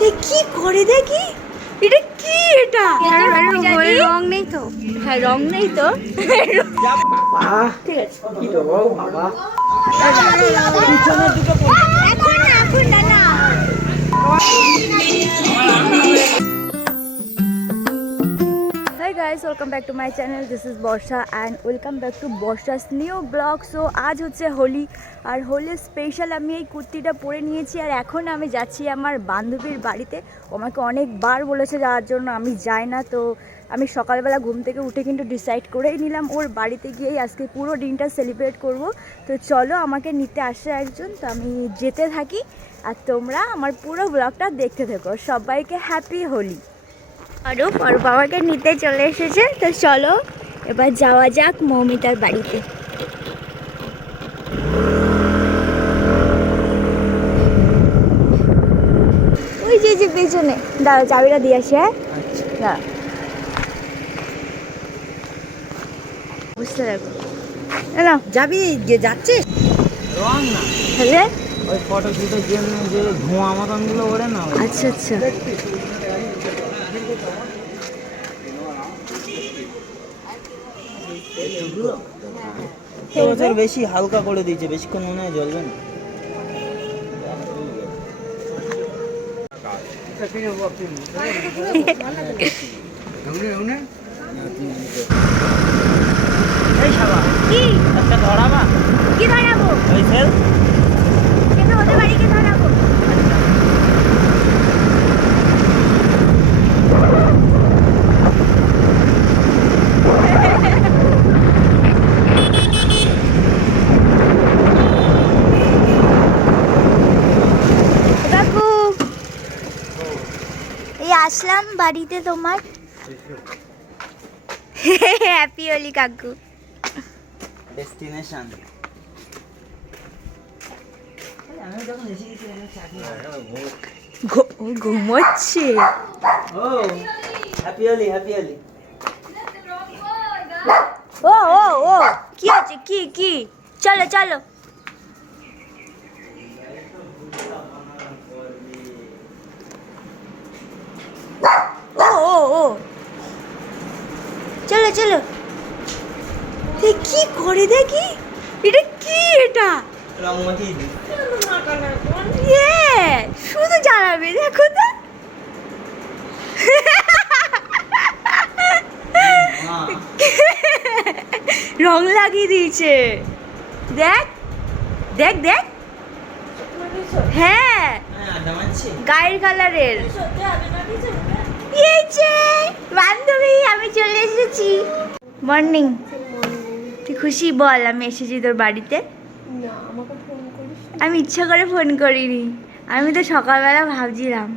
এ কি করে দেখি? এটা কি এটা? রং নেই তো। হ্যাঁ রং নেই তো। ঠিক আছে কি guys welcome back to my channel this is Barsha and welcome back to Barsha's new blog so আজ হচ্ছে হোলি, আর হোলির স্পেশাল আমি এই কুর্তিটা পরে নিয়েছি, আর এখন আমি যাচ্ছি আমার বান্ধবীর বাড়িতে। আমাকে অনেকবার বলেছে যাওয়ার জন্য, আমি যাই না, তো আমি সকালবেলা ঘুম থেকে উঠে কিন্তু ডিসাইড করেই নিলাম ওর বাড়িতে গিয়েই আজকে পুরো দিনটা সেলিব্রেট করব। তো চলো, আমাকে নিতে আসে একজন, তো আমি যেতে থাকি, আর তোমরা আমার পুরো ব্লগটা দেখতে থেকো। সবাইকে হ্যাপি হোলি। আরও ওর বাবাকে নিতে চলে এসেছে। তো চলো এবার যাওয়া যাক মৌমিতার বাড়িতে। ওই যে যে পেছনে। দাঁড়া চাবিটা দিয়ে আসি হ্যাঁ? দাঁড়া বুঝতে দেখো না যাবি? যে যাচ্ছিস রং না। তাহলে ওই ফটো শুটের জন্য যে ধোঁয়া মতনগুলো ওরে না। ওই। আচ্ছা। এবছর বেশি হালকা করে দিয়েছে বেশিক্ষণ মনে হয় জ্বলবে না। কি? ধরাবা? কি ধরাবো? ওই সেল কিন্তু ওদের বাড়িকে ধরাবো কাকু এই আসলাম বাড়িতে তোমার? হ্যাপি হোলি কাকু। ডেস্টিনেশন ঘুমোচ্ছে। ও হ্যাপি হলি হ্যাপি হলি ও ও ও কি আছে কি কি? চলো চলো। ও ও ও। চলো চলো। কি করে দেখি? এটা কি এটা? শুধু জানাবে দেখো তো। রং লাগিয়ে দিয়েছে। দেখ দেখ দেখ। হ্যাঁ। হ্যাঁ গায়ের কালারের এসেছি মর্নিং তুই খুশি বল আমি এসেছি তোর বাড়িতে। আমি ইচ্ছা করে ফোন করিনি। আমি তো সকালবেলা ভাবছিলাম।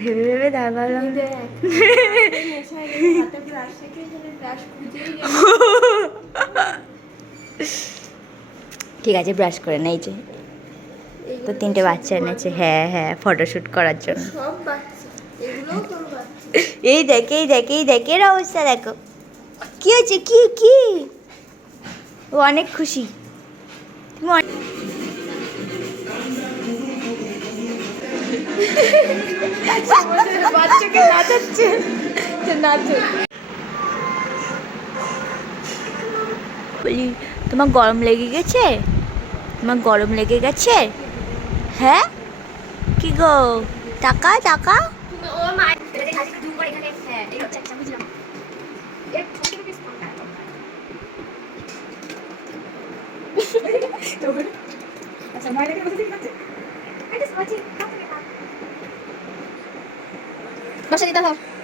ভেবে ভেবে তার ভাবলাম ঠিক আছে ব্রাশ করে নেই যে। তো তিনটে বাচ্চা এনেছে। হ্যাঁ হ্যাঁ ফটোশ্যুট করার জন্য। এই দেখ এই দেখ এই দেখ এর অবস্থা দেখো। কি হয়েছে? কি কি? ও অনেক খুশি। তুমি অনেক বাচ্চাকে নাচাচ্ছে। নাচো। বলি তোমার গরম লেগে গেছে? তোমার গরম লেগে গেছে? হ্যাঁ? কি গো? টাকা টাকা? বসে দিতে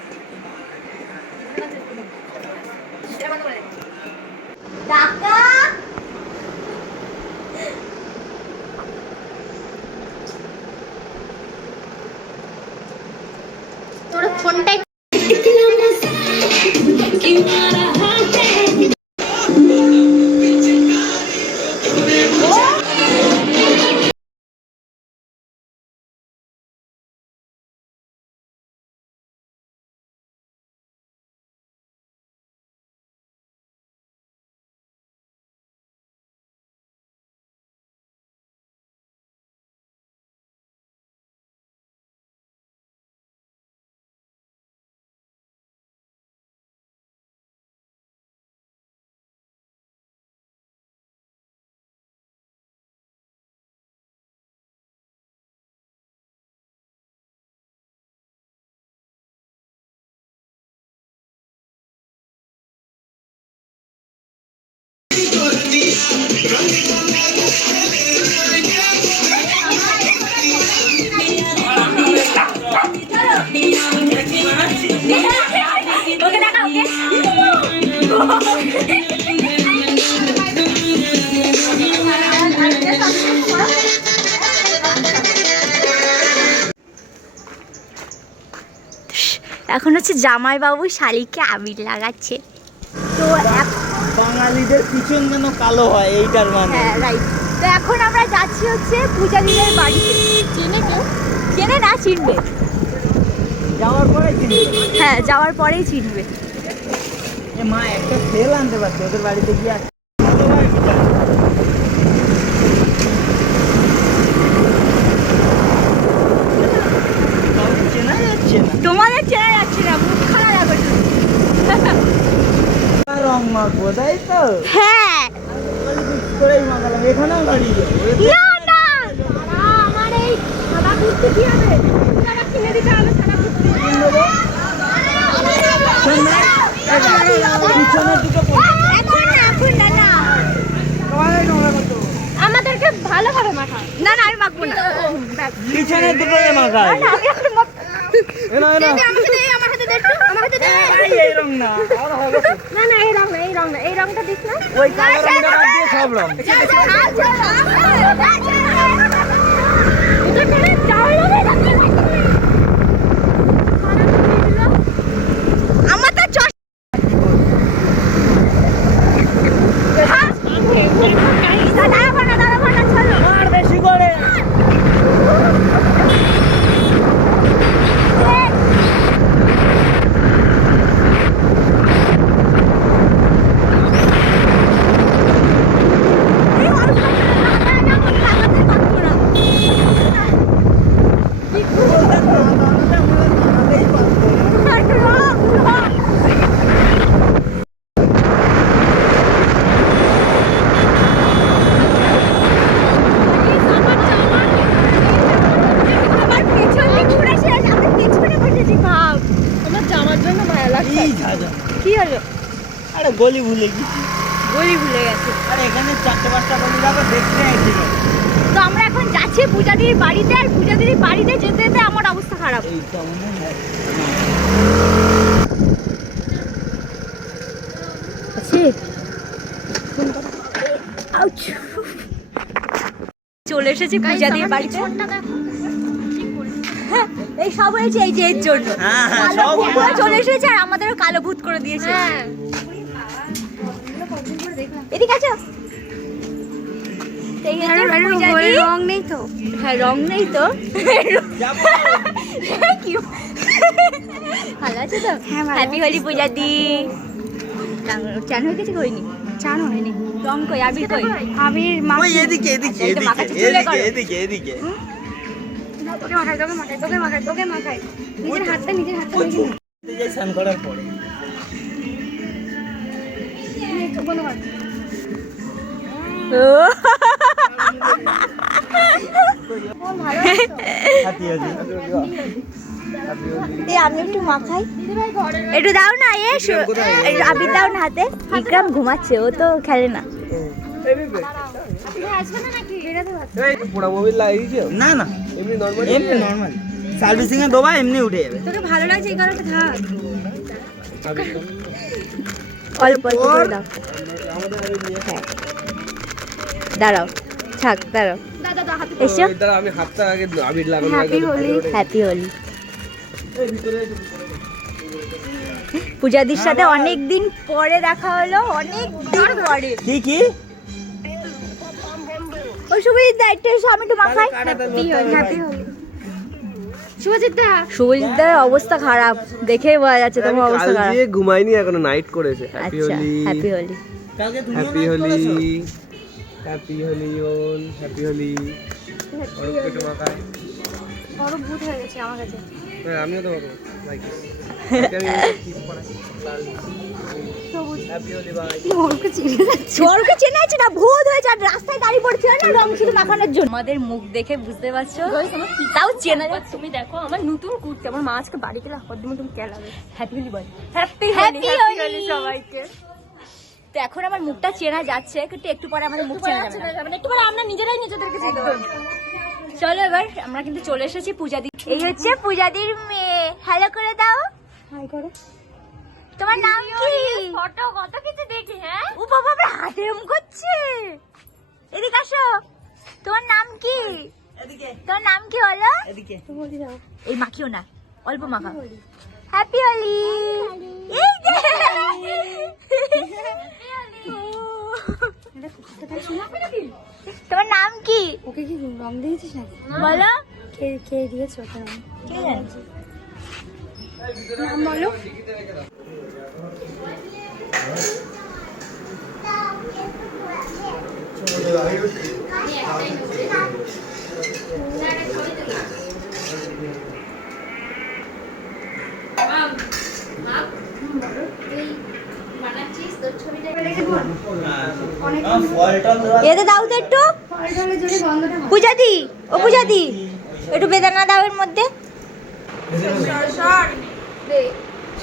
এখন হচ্ছে জামাইবাবু শালিকে আবির লাগাচ্ছে। তো বাঙালিদের পিছন যেন কালো হয় এইটার মানে। হ্যাঁ রাইট তো এখন আমরা যাচ্ছি হচ্ছে পূজা দিদের বাড়িতে। চেনে কেউ চেনে না চিনবে। যাওয়ার পরে চিনবে। হ্যাঁ যাওয়ার পরেই চিনবে। মা একটা তেল আনতে পারছে ওদের বাড়িতে গিয়ে আর- কাউকে চেনা যাচ্ছে না তোমাদের চেনা যাচ্ছে না মুখ খারাপ লাগবে আর তাই তো? হ্যাঁ। করেই মাখালাম এখানেও দাঁড়িয়ে না না। আমার এই সাদা কুর্তি কি হবে? সাদা কিনে দিতে হবে সাদা কুর্তি। পিছনের দিকে এখন না এখন না না আমাদেরকে ভালোভাবে মাখা না না আমি মাখবো না। পিছনের দিকে মাখা না, আমি এখন মাখ- এনা এনা আমার হাতে দে আমার হাতে দে এই এই রং না আর হবে না না এই রং না। এই রং না এই রংটা দিস না ওই কালো রংটা বাদ দিয়ে সব রং আমার তো চশ দাঁড়াবো না দাঁড়াবো না চলো আর বেশি করে আমার জামার জন্য মায়া লাগছে এই ঝাঁঝা কি হলো আরে গলি ভুলে গেছি। গলি ভুলে গেছে। আরে এখানে চারটে পাঁচটা গলি যাবে দেখতে একদিন তো আমরা এখন যাচ্ছি পূজা দিদির বাড়িতে আর পূজা দিদির বাড়িতে যেতে যেতে আমার অবস্থা খারাপ। এইটা মনে হয়। চলে এসেছি পূজা দিদির বাড়িতে। হ্যাঁ, এই সব হয়েছে এই যে এর জন্য। হ্যাঁ চলে এসেছে আর আমাদেরও কালো ভূত করে দিয়েছে। হ্যাঁ। এদিকে আছো? এই হচ্ছে পূজা দি। রং নেই তো। হ্যাঁ রং নেই তো। ভালো আছে তো? হ্যাপি হোলি পূজা দি। চান গেছে কইনি চান হয়নি। রং কই? আবির কই? আবির ওই এদিকে এদিকে এই তো এদিকে এদিকে এদিকে এদিকে। তোকে মাখাই তোকে মাখাই তোকে মাখাই তোকে মাখাই। নিজের হাতটা নিজের হাতটা স্নান করার পরে। আমি একটু মাখাই। একটু দাও না এ আবির দাও না হাতে। বিক্রম ঘুমাচ্ছে ও তো খেলে না। না না। এমনি নর্মাল এমনি নর্মাল সার্ভিসিং এ দোবা এমনি উঠে যাবে। তোকে ভালো লাগছে এই কারণে থাক। অল্প অল্প করে দাও। হ্যাঁ। দাঁড়াও থাক দাঁড়াও। এসো। আমি হাতটা আগে আবির লাগানো হ্যাপি হোলি হ্যাপি হোলি। পূজাদির সাথে অনেক দিন পরে দেখা হলো অনেক দিন পরে। কি কি? ওই শুভজিৎ দা একটু এসো আমি একটু মাখাই। হ্যাপি হোলি শুভজিৎ দা। অবস্থা খারাপ দেখেই বোঝা যাচ্ছে তোমার অবস্থা খারাপ। ঘুমাইনি এখনও নাইট করেছে। হ্যাপি আচ্ছা Holi. Happy Holi. Happy Holi. Happy Holi on happy Holi Arup কেটে মাখায় বড় ভূত হয়ে গেছে আমার কাছে। হ্যাঁ আমিও তো পারব লাইক আমি কি পড়াই? হ্যাপি হোলি ভাই ওরকে চিনে যাচ্ছে চেনা আছে না ভূত হয়েছে আর রাস্তায় গাড়ি পড়ছিল না রং শুধু মাখানোর জন্য। আমাদের মুখ দেখে বুঝতে পারছ? তাও চেনা যাচ্ছে তুমি দেখো আমার নতুন কুর্তি আমার মা আজকে বাড়ি গেলে হদ্দম মতন কেলাবে হ্যাপি হোলি বল হ্যাপি হ্যাপি। হোলি সবাইকে। তো এখন আমার মুখটা চেনা যাচ্ছে কিন্তু একটু পরে আমাদের মুখ চেনা যাবে না। একটু পরে আমরা নিজেরাই নিজেদেরকে চিনতে পারব। চলো এবার আমরা কিন্তু চলে এসেছি পূজাদি এই হচ্ছে পূজাদির মেয়ে। হ্যালো করে দাও। হাই করো। তোমার নাম কি? ফটো কত কিছু দেখি হ্যাঁ? ও বাবা আবার হাতে এরম করছে। এদিকে আসো। তোমার নাম কি? এদিকে। তোমার নাম কি হলো এদিকে। এই মাখিও না অল্প মাখা। হ্যাপি হোলি এই যে। তোমার নাম কি? ওকে কি রং দিয়েছিস নাকি? বলো। কে কে দিয়েছ ওকে রং কে? নাম বলো। এতে দাও তো একটু। ভালো। পূজাদি ও পূজাদি একটু বেদানা দাও এর মধ্যে।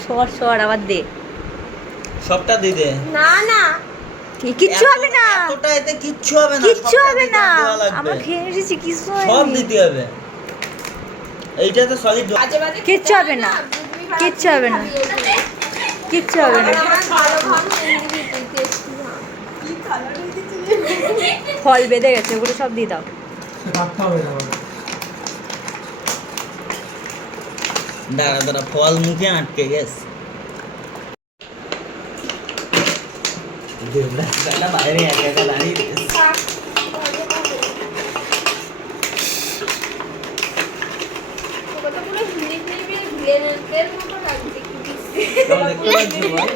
সর সর আবার দে। সবটা দিয়ে দে। কি- কিচ্ছু হবে না। এতটা এতে কিচ্ছু হবে না কিচ্ছু হবে না। আমার খেয়ে এসেছি কিছু সব দিতে হবে। এইটা তো সলিড কিচ্ছু হবে না। কিচ্ছু হবে না। কিচ্ছু হবে না। ফল বেঁধে গেছে ওগুলো সব দিয়ে দাও দাঁড়া দাঁড়া ফল মুখে আটকে গেছে বাইরে একা একা দাঁড়িয়ে দেখতে বল?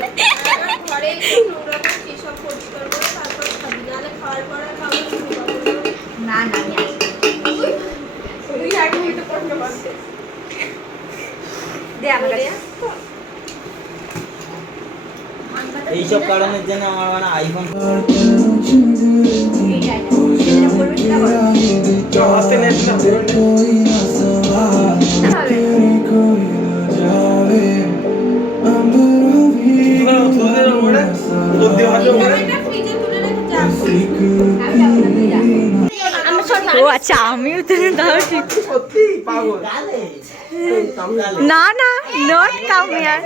না না। এইসব কারণের জন্য আমার মানে আইফোন এইটাই আচ্ছা আমিও তো দাও ঠিক সত্যি পাগল না না not come here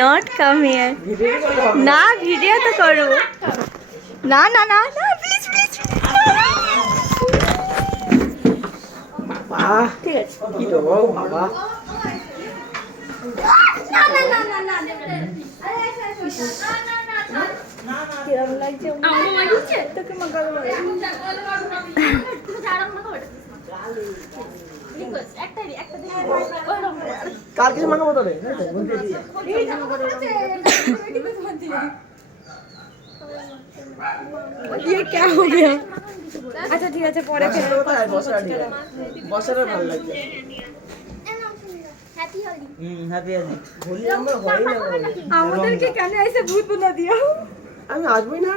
not come here না ভিডিও তো করো না না না না প্লিজ প্লিজ ঠিক আছে বাবা কিরম লাগছে তোকে মাখাবো বলে। কার কিছু মাখাবো তোরে? আচ্ছা ঠিক আছে পরে বসাটা ভালো আমাদেরকে কেন এসে ভূত বলে দিও? আমি আসবোই না।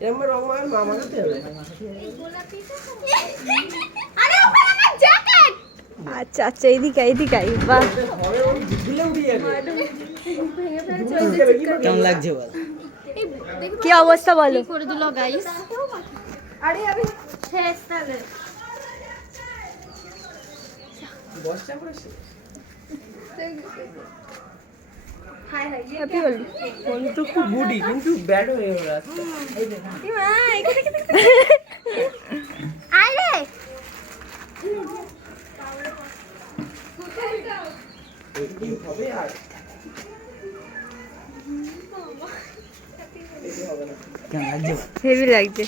এরকম রং মাখার মা মাখাতে হবে। আচ্ছা আচ্ছা এদিকে এদিকে আই, বাহ। কেমন লাগছে বল। কি অবস্থা বলো। করে দিল গাইস আরে আমি শেষ তাহলে। বসটা হাই হ্যাপি হোলি ফোন তো খুব বুডি কিন্তু ব্যাড হয়ে গেল আজকে আরে হবে আর কেমন লাগছে হেভি লাগছে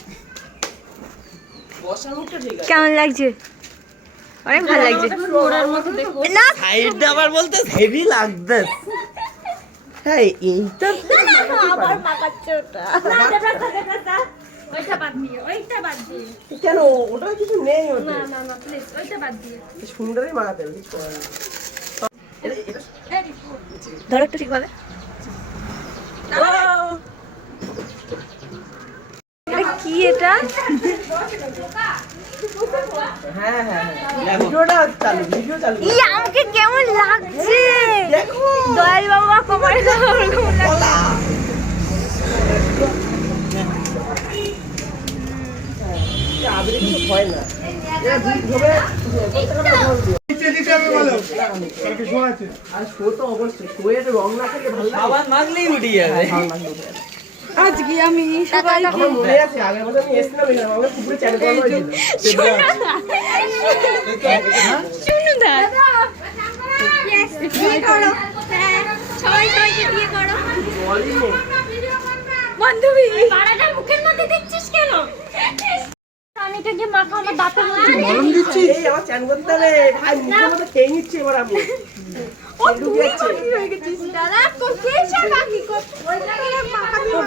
কেমন লাগছে অনেক ভালো লাগছে না সাইডটা আবার বলতে হেভি লাগছে হ্যাঁ এইটা আবার মাখাচ্ছে ওটা ওইটা বাদ দিয়ে ওইটা বাদ দিয়ে। কেন? ওটা কিছু নেই ওটা না না না প্লিজ ওইটা বাদ দিয়ে। সুন্দরই মাখাতে হবে ধরো একটু ঠিকভাবে এটা কি এটা? হ্যাঁ হ্যাঁ হ্যাঁ। ভিডিওটা চালু ভিডিও চালু ই আমাকে কেমন লাগছে? দয়াল বাবা কমার হয় না। আর শো তো অবশ্যই। রং না থাকে ভালো আবার মাগলেই উঠে যাবে। আজকে আমি আমার আছে আগের বছর আমি এসেছিলাম এখানে আমাকে পুকুরে চ্যানেল করা হয়েছিল। শুনুন দা কি করো। বান্ধবী। পাড়াটা মুখের মধ্যে দিচ্ছিস কেন? পানিটা মাখা আমার দাঁতের মধ্যে মলম দিচ্ছি এই আমার চান করতে হবে। ভাই মুখের মধ্যে খেয়ে নিচ্ছি এবার আমি। ও তুই বাকি হয়ে গেছিস? দাদা কোথায় সে বাকি কর ওই জায়গায় দিয়ে মাখা দিয়ে